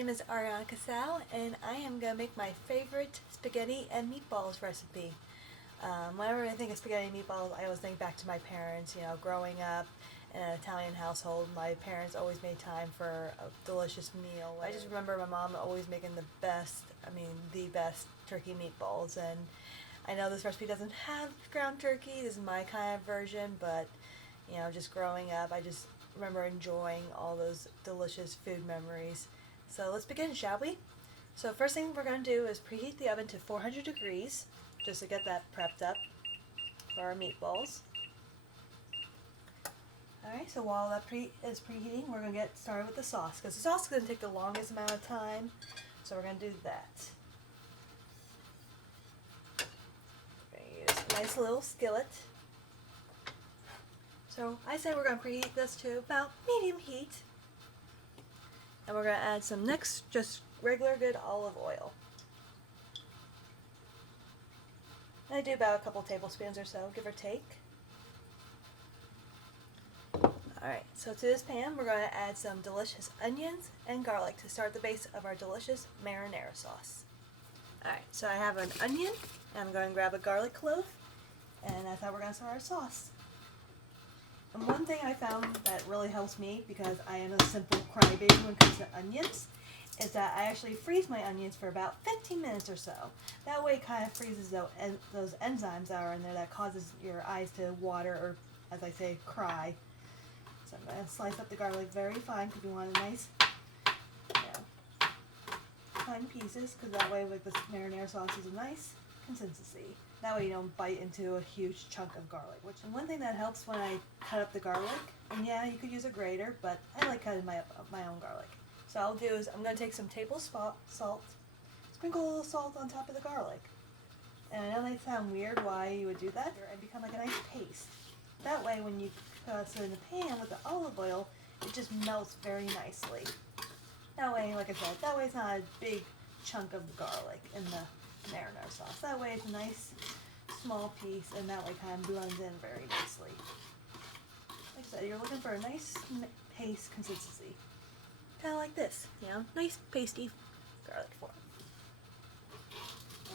name is Ariana Casal, and I am going to make my favorite spaghetti and meatballs recipe. Whenever I think of spaghetti and meatballs, I always think back to my parents. You know, growing up in an Italian household, my parents always made time for a delicious meal. I just remember my mom always making the best turkey meatballs. And I know this recipe doesn't have ground turkey. This is my kind of version, but you know, just growing up, I just remember enjoying all those delicious food memories. So let's begin, shall we? So first thing we're going to do is preheat the oven to 400 degrees just to get that prepped up for our meatballs. Alright, so while that is preheating, we're going to get started with the sauce, because the sauce is going to take the longest amount of time, so we're going to do that. We're going to use a nice little skillet. So I say we're going to preheat this to about medium heat. And we're going to add some just regular good olive oil. And I do about a couple tablespoons or so, give or take. Alright, so to this pan we're going to add some delicious onions and garlic to start the base of our delicious marinara sauce. Alright, so I have an onion, and I'm going to grab a garlic clove, and that's how we're going to start our sauce. And one thing I found that really helps me, because I am a simple crybaby when it comes to onions, is that I actually freeze my onions for about 15 minutes or so. That way it kind of freezes those enzymes that are in there that causes your eyes to water, or as I say, cry. So I'm going to slice up the garlic very fine, because we want a nice, fine pieces, because that way with the marinara sauce is a nice consistency. That way you don't bite into a huge chunk of garlic. And one thing that helps when I cut up the garlic, and yeah, you could use a grater, but I like cutting my own garlic. So I'll do is I'm going to take some table salt, sprinkle a little salt on top of the garlic. And I know they sound weird why you would do that. It become like a nice paste. That way when you put it in the pan with the olive oil, it just melts very nicely. That way, like I said, that way it's not a big chunk of the garlic in the marinara sauce. That way it's a nice small piece, and that way kind of blends in very nicely. Like I said, you're looking for a nice paste consistency. Kind of like this, nice pasty garlic form.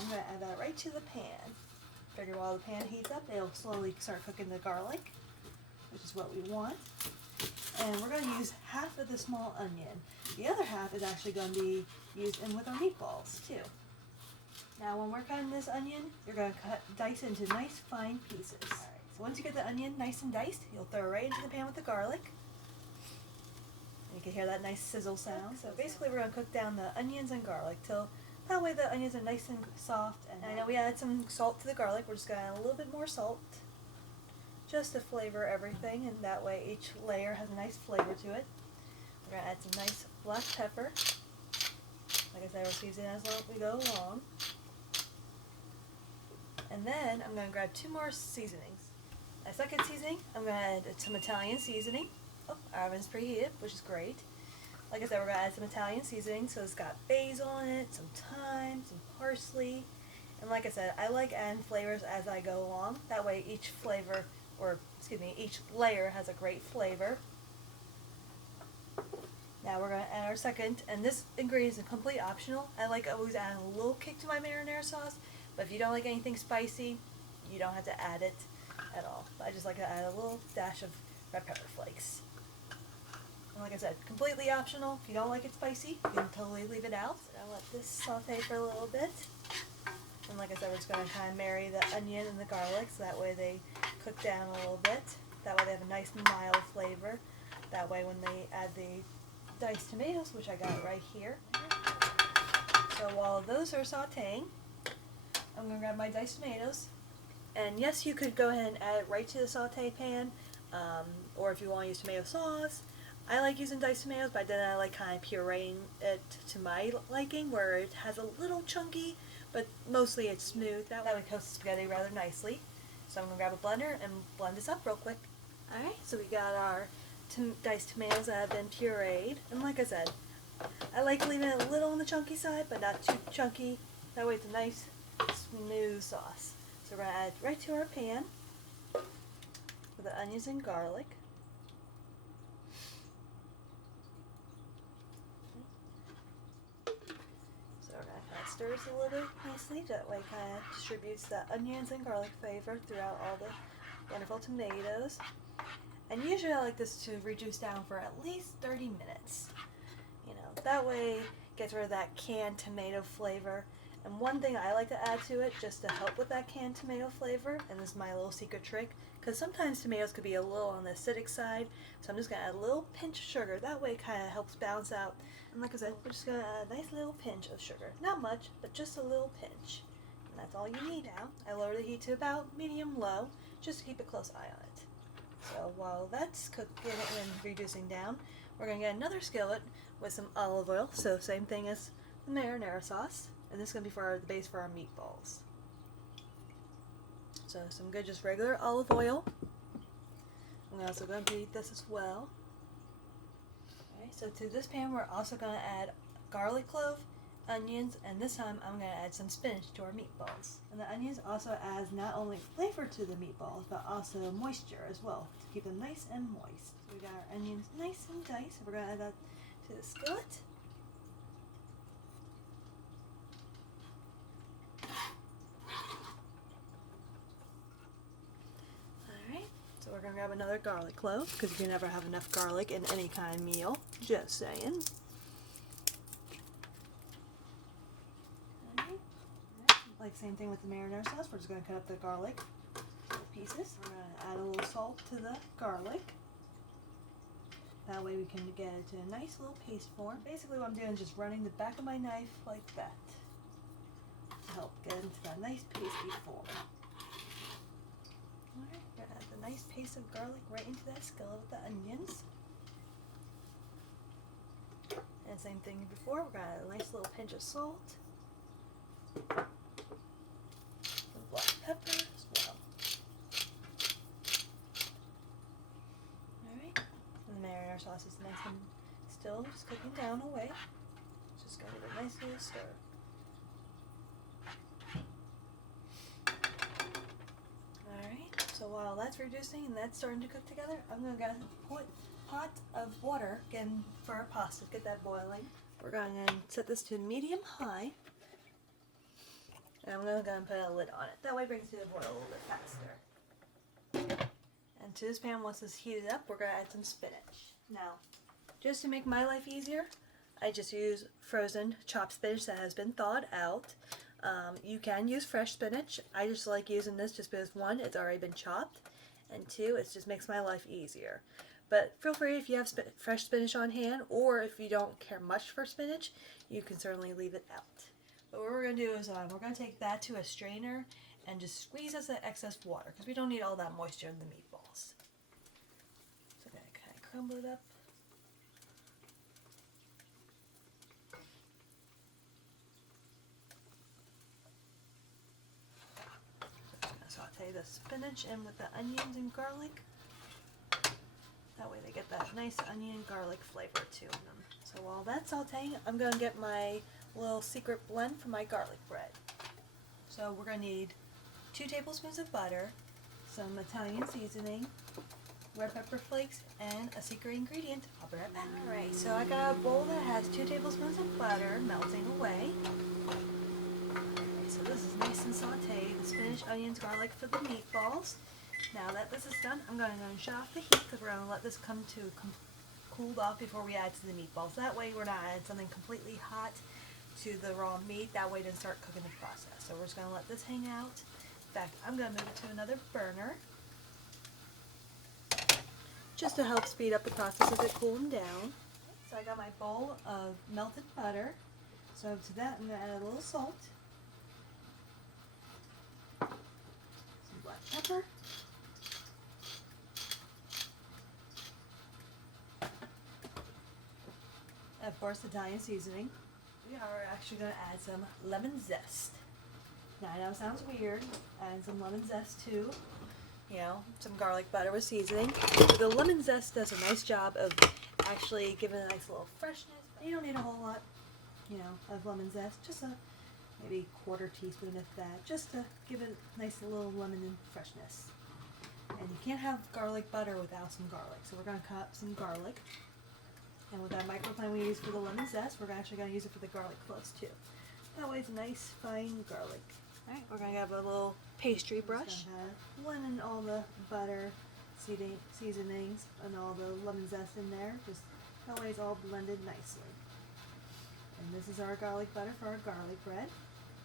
I'm going to add that right to the pan. Figure while the pan heats up, it'll slowly start cooking the garlic, which is what we want. And we're going to use half of the small onion. The other half is actually going to be used in with our meatballs too. Now when we're cutting this onion, you're going to dice into nice fine pieces. Alright, so once you get the onion nice and diced, you'll throw it right into the pan with the garlic. And you can hear that nice sizzle sound. So basically we're going to cook down the onions and garlic till that way the onions are nice and soft. And I know we added some salt to the garlic. We're just going to add a little bit more salt just to flavor everything, and that way each layer has a nice flavor to it. We're going to add some nice black pepper. Like I said, we're seasoning as we go along. And then I'm going to grab 2 more seasonings. My second seasoning, I'm going to add some Italian seasoning. Oh, our oven's preheated, which is great. Like I said, we're going to add some Italian seasoning, so it's got basil in it, some thyme, some parsley. And like I said, I like adding flavors as I go along. That way each each layer has a great flavor. Now we're going to add our second, and this ingredient is completely optional. I like always adding a little kick to my marinara sauce, but if you don't like anything spicy, you don't have to add it at all. But I just like to add a little dash of red pepper flakes. And like I said, completely optional. If you don't like it spicy, you can totally leave it out. So I'll let this saute for a little bit. And like I said, we're just going to kind of marry the onion and the garlic, so that way they cook down a little bit. That way they have a nice mild flavor. That way when they add the diced tomatoes, which I got right here. So while those are sauteing, I'm going to grab my diced tomatoes. And yes, you could go ahead and add it right to the saute pan, or if you want to use tomato sauce. I like using diced tomatoes, but then I like kind of pureeing it to my liking, where it has a little chunky, but mostly it's smooth. That way it cooks the spaghetti rather nicely. So I'm going to grab a blender and blend this up real quick. Alright, so we got our diced tomatoes that have been pureed. And like I said, I like leaving it a little on the chunky side, but not too chunky. That way it's a nice, smooth sauce. So we're going to add it right to our pan with the onions and garlic. flavors a little bit nicely. That way kind of distributes the onions and garlic flavor throughout all the wonderful tomatoes. And usually I like this to reduce down for at least 30 minutes. You know, that way it gets rid of that canned tomato flavor. And one thing I like to add to it just to help with that canned tomato flavor, and this is my little secret trick, because sometimes tomatoes could be a little on the acidic side, so I'm just going to add a little pinch of sugar. That way it kind of helps balance out. And like I said, we're just going to add a nice little pinch of sugar. Not much, but just a little pinch. And that's all you need now. I lower the heat to about medium-low, just to keep a close eye on it. So while that's cooking and reducing down, we're going to get another skillet with some olive oil. So same thing as the marinara sauce. And this is going to be for the base for our meatballs. So some good just regular olive oil. I'm also going to heat this as well. Alright, so to this pan we're also going to add garlic clove, onions, and this time I'm going to add some spinach to our meatballs. And the onions also adds not only flavor to the meatballs, but also moisture as well, to keep them nice and moist. So we got our onions nice and diced, so we're going to add that to the skillet. So we're going to grab another garlic clove, because you can never have enough garlic in any kind of meal. Just saying. Alright. Like same thing with the marinara sauce, we're just going to cut up the garlic to pieces. We're going to add a little salt to the garlic. That way we can get it to a nice little paste form. Basically what I'm doing is just running the back of my knife like that to help get into that nice pasty form. Alright, we're going to add the nice paste of garlic right into that skillet with the onions. And same thing before, we're going to add a nice little pinch of salt. Some black pepper as well. Alright, and the marinara sauce is nice and still just cooking down away. Just going to give it a nice little stir. So while that's reducing and that's starting to cook together, I'm going to put a pot of water again for our pasta to get that boiling. We're going to set this to medium-high, and I'm going to put a lid on it. That way it brings it to the boil a little bit faster. And to this pan, once it's heated up, we're going to add some spinach. Now, just to make my life easier, I just use frozen chopped spinach that has been thawed out. You can use fresh spinach. I just like using this just because, one, it's already been chopped, and two, it just makes my life easier. But feel free, if you have fresh spinach on hand, or if you don't care much for spinach, you can certainly leave it out. But what we're going to do is we're going to take that to a strainer and just squeeze out the excess water, because we don't need all that moisture in the meatballs. So I'm going to kind of crumble it up. Saute the spinach in with the onions and garlic. That way they get that nice onion garlic flavor to them. So while that's sauteing, I'm going to get my little secret blend for my garlic bread. So we're going to need 2 tablespoons of butter, some Italian seasoning, red pepper flakes, and a secret ingredient. I'll be right back. Alright, so I got a bowl that has 2 tablespoons of butter melting away. So this is nice and sauteed, the spinach, onions, garlic for the meatballs. Now that this is done, I'm going to shut off the heat, because we're going to let this come to cooled off before we add to the meatballs. That way we're not adding something completely hot to the raw meat. That way it doesn't start cooking the process. So we're just going to let this hang out. In fact, I'm going to move it to another burner, just to help speed up the process of it cooling down. So I got my bowl of melted butter. So to that I'm going to add a little salt, some black pepper, and of course Italian seasoning. We are actually going to add some lemon zest. Now I know it sounds weird, add some lemon zest too. You know, some garlic butter with seasoning. But the lemon zest does a nice job of actually giving a nice little freshness. You don't need a whole lot, you know, of lemon zest. Just maybe quarter teaspoon of that, just to give it a nice little lemon and freshness. And you can't have garlic butter without some garlic. So we're going to cut up some garlic. And with that microplane we use for the lemon zest, we're actually going to use it for the garlic cloves too. That way it's nice, fine garlic. Alright, we're gonna have a little pastry brush. Blend in all the butter, seasonings, and all the lemon zest in there. Just that way it's all blended nicely. And this is our garlic butter for our garlic bread.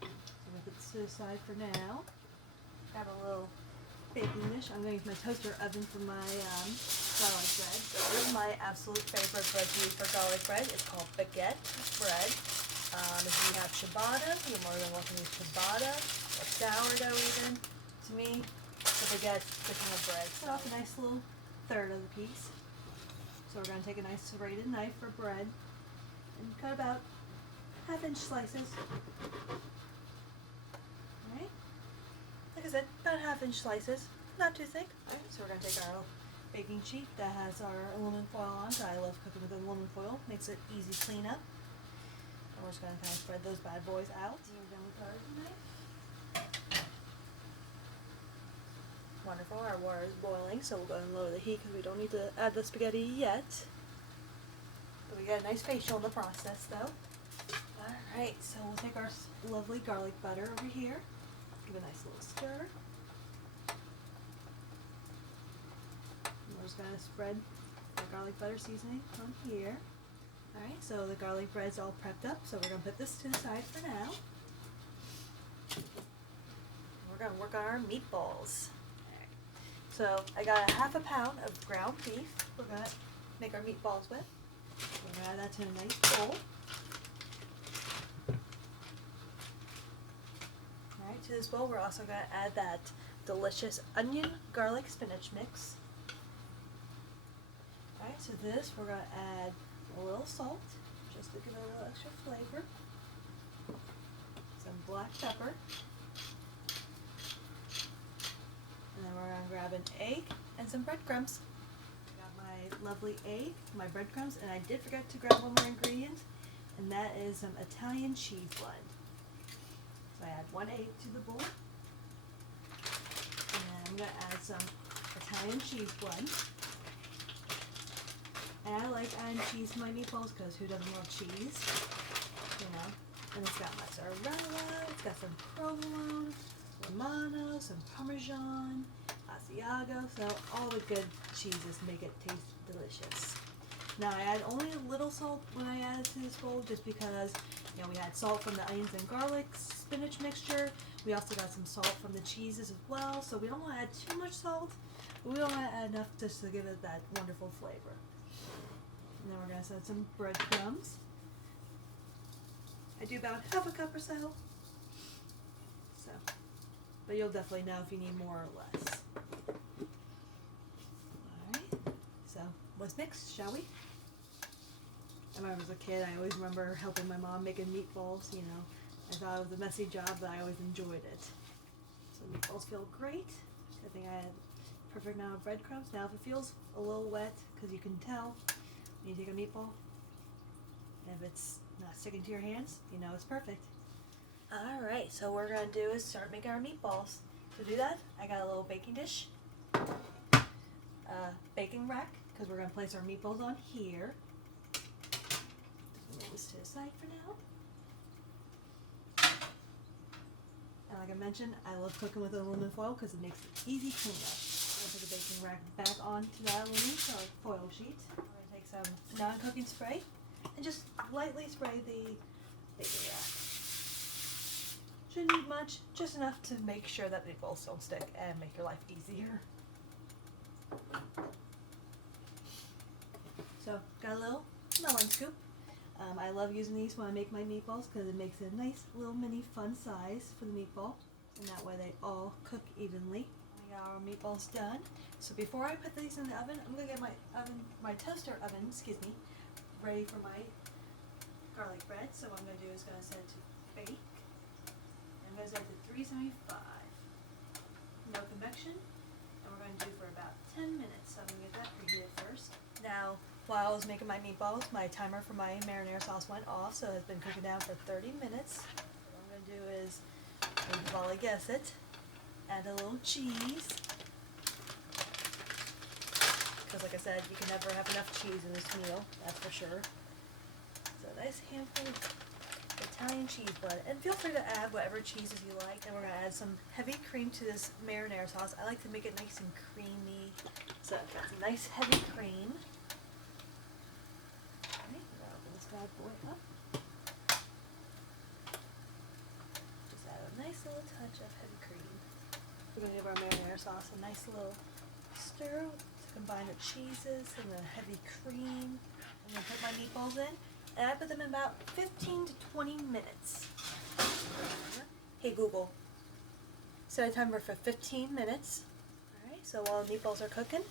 So I'm gonna put this to the side for now. Grab a little baking dish. I'm gonna use my toaster oven for my garlic bread. So this is my absolute favorite bread to use for garlic bread. It's called baguette bread. If you have ciabatta, you're more than welcome to use ciabatta or sourdough even. To me, the baguette's the king of bread. Cut off a nice little third of the piece. So we're going to take a nice serrated knife for bread and cut about 1/2-inch slices. Alright. Like I said, about 1/2-inch slices. Not too thick. Alright, so we're going to take our baking sheet that has our aluminum foil on. So I love cooking with aluminum foil. Makes it easy cleanup. We're just going to kind of spread those bad boys out. We're done with our knife. Wonderful, our water is boiling, so we'll go ahead and lower the heat because we don't need to add the spaghetti yet. But we got a nice facial in the process though. Alright, so we'll take our lovely garlic butter over here. Give a nice little stir. And we're just going to spread our garlic butter seasoning on here. Alright, so the garlic bread's all prepped up, so we're going to put this to the side for now. We're going to work on our meatballs. Alright, so I got 1/2 pound of ground beef we're going to make our meatballs with. We're going to add that to a nice bowl. Alright, to this bowl we're also going to add that delicious onion garlic spinach mix. Alright, so this we're going to add a little salt, just to give it a little extra flavor. Some black pepper. And then we're going to grab an egg and some breadcrumbs. I got my lovely egg, my breadcrumbs, and I did forget to grab one more ingredient, and that is some Italian cheese blend. So I add 1 egg to the bowl. And then I'm going to add some Italian cheese blend. And I like adding cheese to my meatballs because who doesn't love cheese? You know? And it's got mozzarella, it's got some provolone, romano, some parmesan, asiago, so all the good cheeses make it taste delicious. Now I add only a little salt when I add it to this bowl just because, you know, we had salt from the onions and garlic spinach mixture. We also got some salt from the cheeses as well, so we don't want to add too much salt, but we don't want to add enough just to give it that wonderful flavor. And then we're going to add some breadcrumbs. I do about 1/2 cup or so. But you'll definitely know if you need more or less. Alright, so let's mix, shall we? I remember as a kid, I always remember helping my mom making meatballs, you know. I thought it was a messy job, but I always enjoyed it. So meatballs feel great. I think I had a perfect amount of breadcrumbs. Now if it feels a little wet, because you can tell when you take a meatball, and if it's not sticking to your hands, you know it's perfect. Alright, so what we're going to do is start making our meatballs. To do that, I got a little baking dish, baking rack, because we're going to place our meatballs on here. Just move this to the side for now. And like I mentioned, I love cooking with aluminum foil because it makes it easy cleanup. I'm going to put the baking rack back onto that aluminum foil sheet. I'm going to take some non-cooking spray and just lightly spray the baking rack. Shouldn't need much, just enough to make sure that meatballs don't stick and make your life easier. So, got a little melon scoop. I love using these when I make my meatballs because it makes a nice little mini fun size for the meatball. And that way they all cook evenly. We got our meatballs done. So before I put these in the oven, I'm going to get my toaster oven, ready for my garlic bread. So what I'm going to do is going to set it to bake. I'm going to set it to 375. No convection. And we're going to do it for about 10 minutes. So I'm going to get that preheated first. Now, while I was making my meatballs, my timer for my marinara sauce went off, so it's been cooking down for 30 minutes. What I'm going to do is, while I guess it, add a little cheese. Because like I said, you can never have enough cheese in this meal, that's for sure. So a nice handful of Italian cheese bread. And feel free to add whatever cheeses you like. And we're going to add some heavy cream to this marinara sauce. I like to make it nice and creamy. So I've got some nice heavy cream. Alright, open this bad boy up. Just add a nice little touch of heavy cream. We're going to give our marinara sauce a nice little stir to combine the cheeses and the heavy cream. I'm going to put my meatballs in, and I put them in about 15 to 20 minutes. Hey Google, set a timer for 15 minutes. Alright, so while the meatballs are cooking,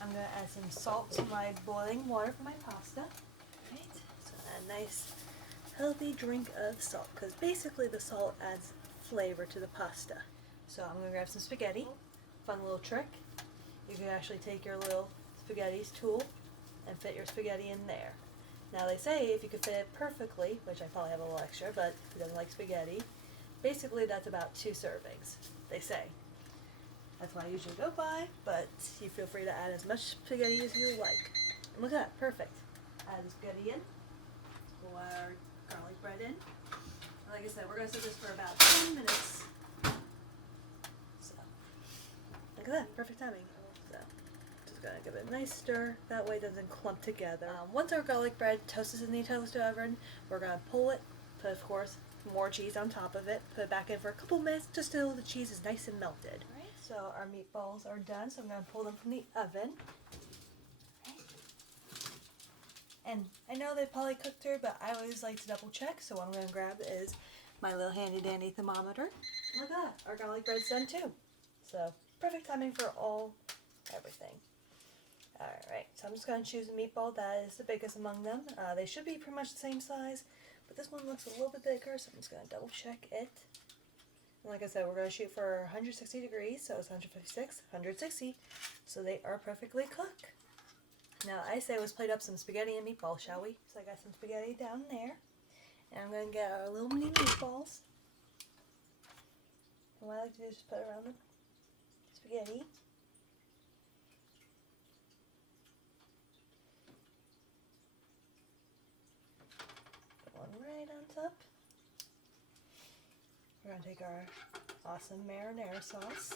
I'm going to add some salt to my boiling water for my pasta. Alright, so add a nice healthy drink of salt, because basically the salt adds flavor to the pasta. So I'm going to grab some spaghetti. Fun little trick. You can actually take your little spaghetti tool and fit your spaghetti in there. Now they say if you could fit it perfectly, which I probably have a little extra, but who doesn't like spaghetti, basically that's about 2 servings, they say. That's what I usually go by, but you feel free to add as much spaghetti as you like. And look at that, perfect. Add the spaghetti in. We'll add our garlic bread in. Like I said, we're going to set this for about 10 minutes. So, look at that, perfect timing. So, just going to give it a nice stir. That way it doesn't clump together. Once our garlic bread toasts in the toaster oven, we're going to pull it, put, of course, more cheese on top of it, put it back in for a couple minutes just till the cheese is nice and melted. All right, so our meatballs are done, so I'm going to pull them from the oven. And I know they probably cooked through, but I always like to double check, so what I'm going to grab is my little handy dandy thermometer. Look at that, our garlic bread's done too. So, perfect timing for everything. Alright, so I'm just going to choose a meatball that is the biggest among them. They should be pretty much the same size, but this one looks a little bit bigger, so I'm just going to double check it. And like I said, we're going to shoot for 160 degrees, so it's 156, 160, so they are perfectly cooked. Now, I say let's plate up some spaghetti and meatballs, shall we? So I got some spaghetti down there. And I'm going to get our little mini meatballs. And what I like to do is just put it around the spaghetti. Put one right on top. We're going to take our awesome marinara sauce.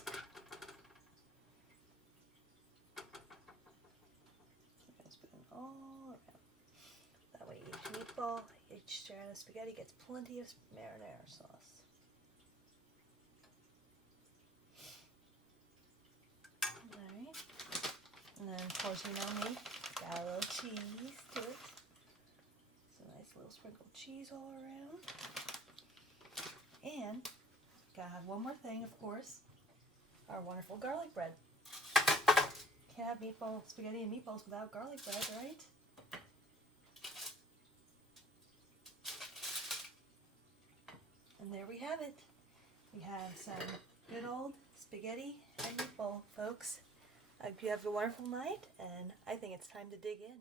All around. That way each meatball, each strand of spaghetti gets plenty of marinara sauce. Alright. And then of course you know me, got a little cheese to it. So nice little sprinkled cheese all around. And gotta have one more thing, of course, our wonderful garlic bread. Can't have spaghetti and meatballs without garlic bread, right? And there we have it. We have some good old spaghetti and meatball, folks. I hope you have a wonderful night, and I think it's time to dig in.